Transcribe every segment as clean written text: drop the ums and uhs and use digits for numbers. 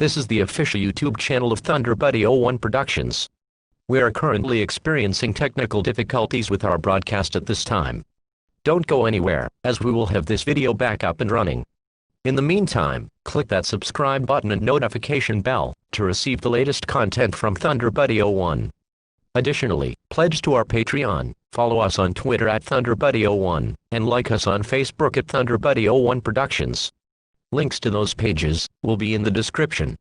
This is the official YouTube channel of ThunderBuddy01 Productions. We are currently experiencing technical difficulties with our broadcast at this time. Don't go anywhere, as we will have this video back up and running. In the meantime, click that subscribe button and notification bell to receive the latest content from ThunderBuddy01. Additionally, pledge to our Patreon, follow us on Twitter at ThunderBuddy01, and like us on Facebook at ThunderBuddy01 Productions. Links to those pages will be in the description.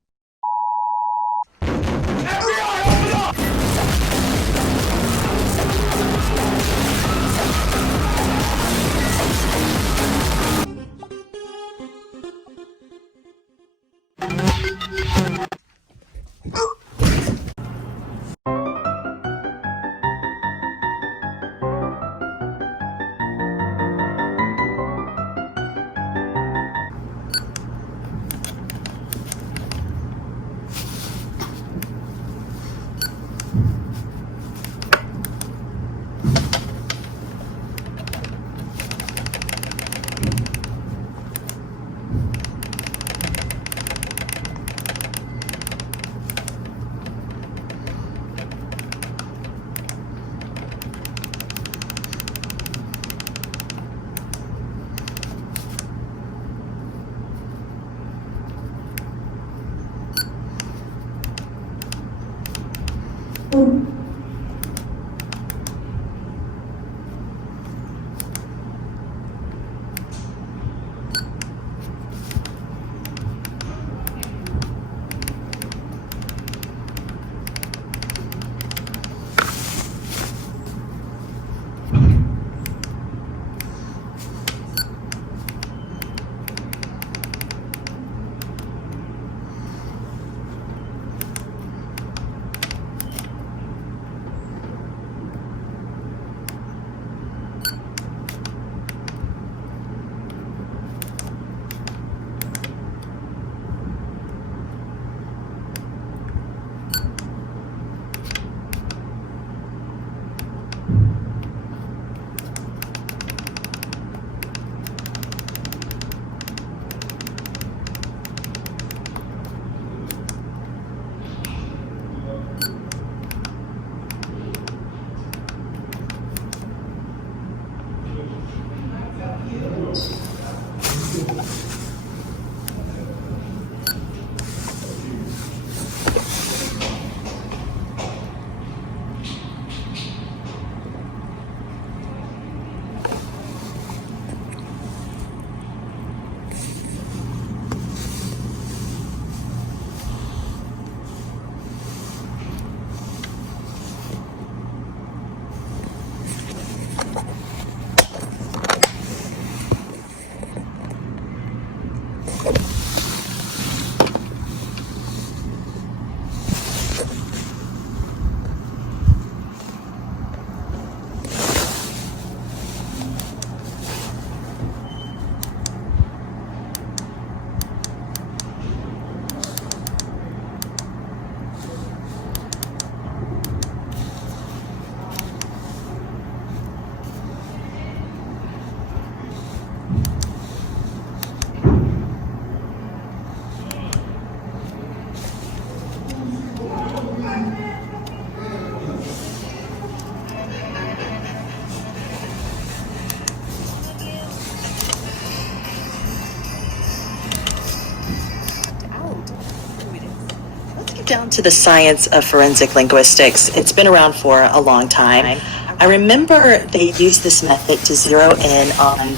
Down to the science of forensic linguistics. It's been around for a long time. I remember they used this method to zero in on